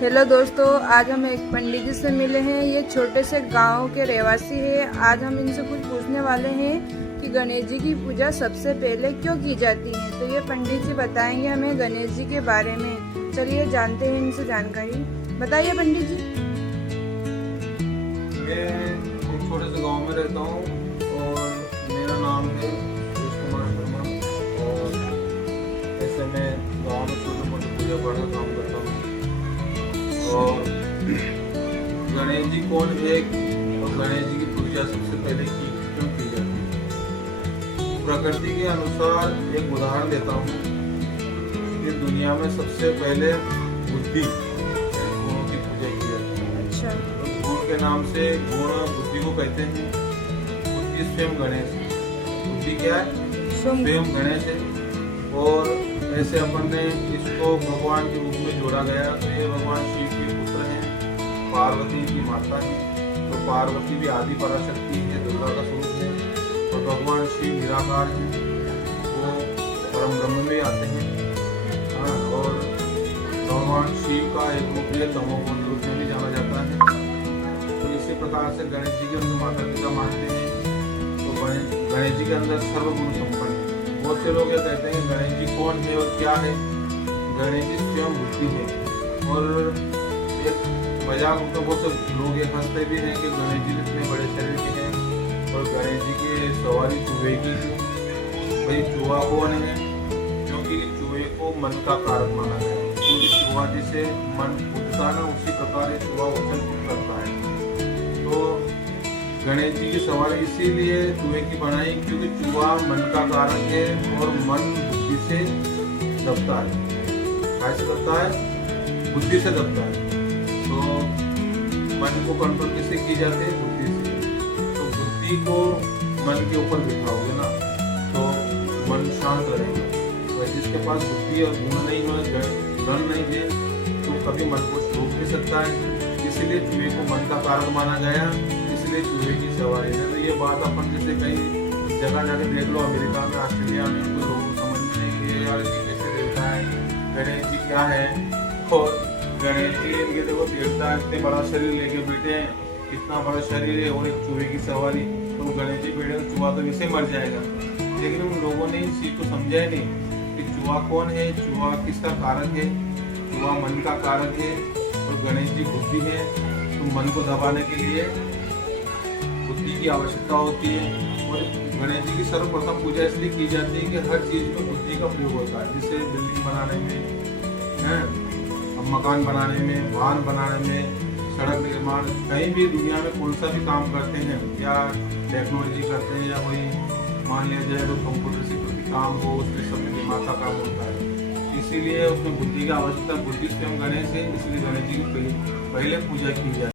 Hello दोस्तों, आज हम एक पंडित जी से मिले हैं। ये छोटे से गांव के रहवासी हैं। आज हम इनसे कुछ पूछने वाले हैं कि गणेश जी की पूजा सबसे पहले क्यों की जाती है। तो ये पंडित जी बताएंगे हमें गणेश जी के बारे में। चलिए जानते हैं इनसे जानकारी। बताइए पंडित जी। मैं एक छोटे से गांव में रहता हूँ और मेरा नाम है सुरेश कुमार शर्मा। और ऐसे मैं गांव में छोटे मोटे पूजा पाठ का काम करता हूँ। और गणेश जी कौन है और गणेश जी की पूजा सबसे पहले क्यों की जाती है। प्रकृति के अनुसार एक उदाहरण देता हूँ कि दुनिया में सबसे पहले बुद्धि गुणों की पूजा की जाती है। अच्छा। गुण के नाम से गुण बुद्धि को कहते हैं। बुद्धि स्वयं गणेश है। बुद्धि क्या है? स्वयं गणेश है। और ऐसे अपन ने इसको भगवान के रूप में जोड़ा गया। तो ये भगवान शिव के पुत्र हैं, पार्वती की माता है। तो पार्वती भी आदि पराशक्ति है, दुर्गा का स्वरूप है। और भगवान शिव निराकार है, वो परम ब्रह्म में आते हैं। हाँ, और भगवान शिव का एक रूप है तमोगुण रूप में भी जाना जाता है। तो इसी प्रकार से गणेश जी के अंदर माता पिता मानते हैं। तो गणेश जी के अंदर सर्वगुण संपन्न है। बहुत से लोग ये कहते हैं गणेश जी कौन है और क्या है। गणेश जी स्वयं बुद्धि है। और एक मजाक तो बहुत से लोग ये हंसते भी हैं कि गणेश जी इतने बड़े शरीर के हैं और गणेश जी की सवारी चूहे की। भाई चूहा कौन है? क्योंकि चूहे को मन का कारक माना गया है। क्योंकि चूहा जिसे मन उठता ना, उसी प्रकार ये चूहा उछल कूद करता है। तो गणेश जी की सवारी इसीलिए चूहे की बनाई क्योंकि चूहा मन का कारक है और मन बुद्धि से दबता है। कैसे दबता है? बुद्धि से दबता है। तो मन को कंट्रोल किससे की जाती है? बुद्धि से। तो बुद्धि को मन के ऊपर बिठाओगे ना तो मन शांत रहेगा। तो जिसके पास बुद्धि और गुण नहीं है, धन नहीं है, तो कभी मन को रोक नहीं सकता है। इसीलिए चूहे को मन का कारक माना गया, इसलिए चूहे की सवारी है। तो ये बात अपन जैसे कई जगह जाके देख लो, अमेरिका में, ऑस्ट्रेलिया में, कोई लोगों को समझ में नहीं कि यार ये कैसे देवता है, गणेश जी क्या है। और गणेश जी इनके देखो देवता इतने बड़ा शरीर लेके बैठे हैं, इतना बड़ा शरीर है और एक चूहे की सवारी। तो गणेश जी बैठे तो चूहा तो वैसे मर जाएगा। लेकिन उन लोगों ने इस चीज को समझा ही नहीं कि चूहा कौन है, चूहा किसका कारक है। चूहा मन का कारक है और गणेश जी बुद्धि है। तो मन को दबाने के लिए बुद्धि की आवश्यकता होती है। और गणेश जी की सर्वप्रथम पूजा इसलिए की जाती है कि हर चीज में बुद्धि का प्रयोग होता है। जैसे बिल्डिंग बनाने में, मकान बनाने में, वाहन बनाने में, सड़क निर्माण, कहीं भी दुनिया में कौन सा भी काम करते हैं या टेक्नोलॉजी करते हैं या कोई मान लिया जाए तो कंप्यूटर से कोई काम हो, उसमें सब में दिमाग का काम होता है। इसीलिए उसमें बुद्धि की आवश्यकता। बुद्धि स्वयं गणेश है, इसलिए गणेश जी की पहले पूजा की जाती है।